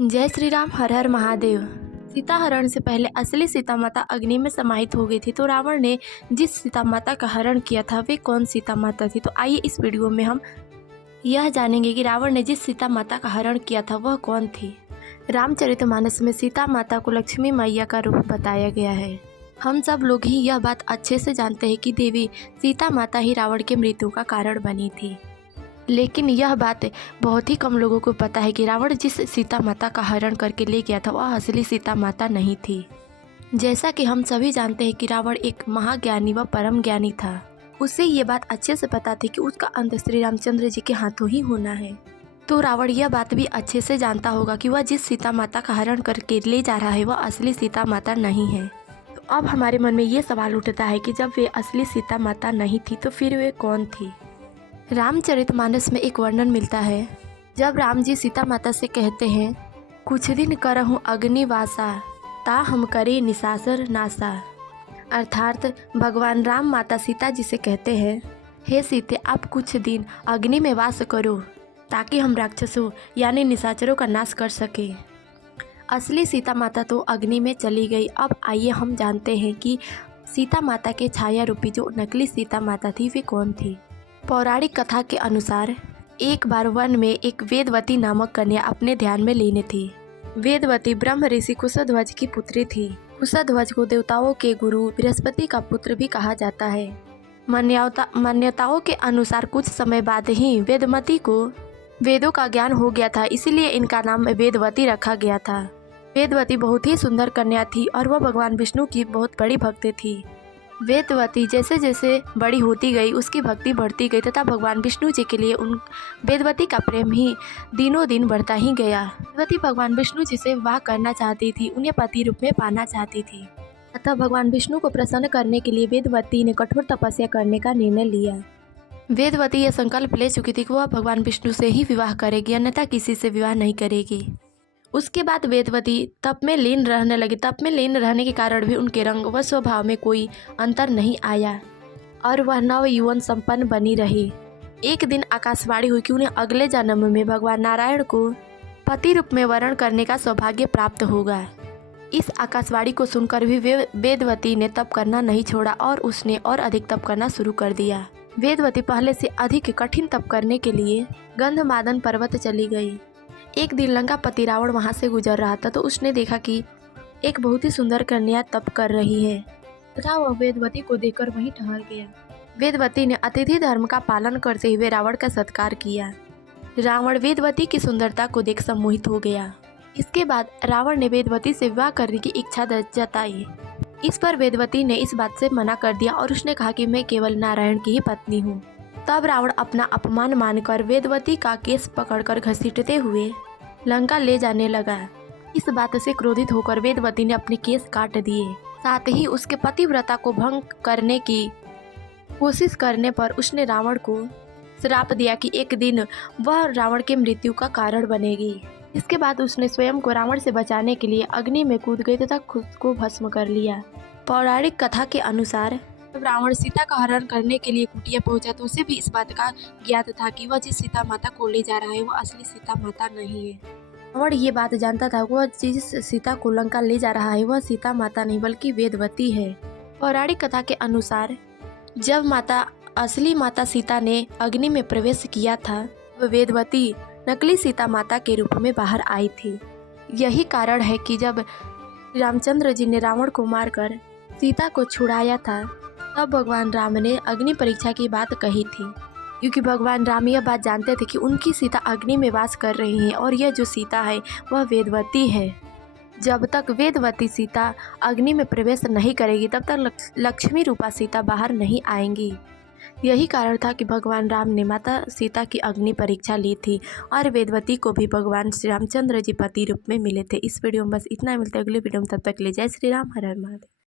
जय श्री राम, हर हर महादेव। सीता हरण से पहले असली सीता माता अग्नि में समाहित हो गई थी। तो रावण ने जिस सीता माता का हरण किया था वे कौन सीता माता थी? तो आइए इस वीडियो में हम यह जानेंगे कि रावण ने जिस सीता माता का हरण किया था वह कौन थी। रामचरितमानस में सीता माता को लक्ष्मी मैया का रूप बताया गया है। हम सब लोग ही यह बात अच्छे से जानते हैं कि देवी सीता माता ही रावण की मृत्यु का कारण बनी थी। लेकिन यह बात बहुत ही कम लोगों को पता है कि रावण जिस सीता माता का हरण करके ले गया था वह असली सीता माता नहीं थी। जैसा कि हम सभी जानते हैं कि रावण एक महाज्ञानी व परम ज्ञानी था। उसे ये बात अच्छे से पता थी कि उसका अंत श्री रामचंद्र जी के हाथों ही होना है। तो रावण यह बात भी अच्छे से जानता होगा कि वह जिस सीता माता का हरण करके ले जा रहा है वह असली सीता माता नहीं है। तो अब हमारे मन में ये सवाल उठता है कि जब वे असली सीता माता नहीं थी तो फिर वे कौन थी। रामचरितमानस में एक वर्णन मिलता है जब राम जी सीता माता से कहते हैं, कुछ दिन करहूँ अग्निवासा ता हम करे निशाचर नासा। अर्थात भगवान राम माता सीता जी से कहते हैं, हे सीते आप कुछ दिन अग्नि में वास करो ताकि हम राक्षसों यानी निशाचरों का नाश कर सके। असली सीता माता तो अग्नि में चली गई। अब आइए हम जानते हैं कि सीता माता के छाया रूपी जो नकली सीता माता थी वे कौन थी। पौराणिक कथा के अनुसार एक बार वन में एक वेदवती नामक कन्या अपने ध्यान में लीन थी। वेदवती ब्रह्म ऋषि कुशध्वज की पुत्री थी। कुशध्वज को देवताओं के गुरु बृहस्पति का पुत्र भी कहा जाता है। मान्यताओं के अनुसार कुछ समय बाद ही वेदमती को वेदों का ज्ञान हो गया था, इसीलिए इनका नाम वेदवती रखा गया था। वेदवती बहुत ही सुंदर कन्या थी और वह भगवान विष्णु की बहुत बड़ी भक्त थी। वेदवती जैसे जैसे बड़ी होती गई उसकी भक्ति बढ़ती गई तथा भगवान विष्णु जी के लिए उन वेदवती का प्रेम ही दिनों दिन बढ़ता ही गया। वेदवती भगवान विष्णु जी से विवाह करना चाहती थी, उन्हें पति रूप में पाना चाहती थी। अतः भगवान विष्णु को प्रसन्न करने के लिए वेदवती ने कठोर तपस्या करने का निर्णय लिया। वेदवती यह संकल्प ले चुकी थी कि वह भगवान विष्णु से ही विवाह करेगी, अन्यथा किसी से विवाह नहीं करेगी। उसके बाद वेदवती तप में लीन रहने लगी। तप में लीन रहने के कारण भी उनके रंग व स्वभाव में कोई अंतर नहीं आया और वह नव यौवन संपन्न बनी रही। एक दिन आकाशवाणी हुई कि उन्हें अगले जन्म में भगवान नारायण को पति रूप में वरण करने का सौभाग्य प्राप्त होगा। इस आकाशवाणी को सुनकर भी वेदवती ने तप करना नहीं छोड़ा और उसने और अधिक तप करना शुरू कर दिया। वेदवती पहले से अधिक कठिन तप करने के लिए गंधमादन पर्वत चली गई। एक दिन लंकापति रावण वहां से गुजर रहा था तो उसने देखा कि एक बहुत ही सुंदर कन्या तप कर रही है तथा वह वेदवती को देखकर वहीं ठहर गया। वेदवती ने अतिथि धर्म का पालन करते हुए रावण का सत्कार किया। रावण वेदवती की सुंदरता को देख सम्मोहित हो गया। इसके बाद रावण ने वेदवती से विवाह करने की इच्छा जताई। इस पर वेदवती ने इस बात से मना कर दिया और उसने कहा कि मैं केवल नारायण की ही पत्नी हूँ। तब रावण अपना अपमान मानकर वेदवती का केस पकड़कर घसीटते हुए लंका ले जाने लगा। इस बात से क्रोधित होकर वेदवती ने अपने केस काट दिए। साथ ही उसके पतिव्रता को भंग करने की कोशिश करने पर उसने रावण को श्राप दिया कि एक दिन वह रावण की मृत्यु का कारण बनेगी। इसके बाद उसने स्वयं को रावण से बचाने के लिए अग्नि में कूद गई तथा खुद को भस्म कर लिया। पौराणिक कथा के अनुसार जब रावण सीता का हरण करने के लिए कुटिया पहुंचा तो उसे भी इस बात का ज्ञात था कि वह जिस सीता माता को ले जा रहा है वह असली सीता माता नहीं है। रावण ये बात जानता था वह जिस सीता को लंका ले जा रहा है वह सीता माता नहीं बल्कि वेदवती है। पौराणिक कथा के अनुसार जब असली माता सीता ने अग्नि में प्रवेश किया था वह वेदवती नकली सीता माता के रूप में बाहर आई थी। यही कारण है कि जब रामचंद्र जी ने रावण को मारकर सीता को छुड़ाया था तब भगवान राम ने अग्नि परीक्षा की बात कही थी, क्योंकि भगवान राम यह बात जानते थे कि उनकी सीता अग्नि में वास कर रही है और यह जो सीता है वह वेदवती है। जब तक वेदवती सीता अग्नि में प्रवेश नहीं करेगी तब तक लक्ष्मी रूपा सीता बाहर नहीं आएंगी। यही कारण था कि भगवान राम ने माता सीता की अग्नि परीक्षा ली थी और वेदवती को भी भगवान श्री रामचंद्र जी पति रूप में मिले थे। इस वीडियो में बस इतना, मिलते अगले वीडियो में, तब तक ले जय श्री राम, हर हर महादेव।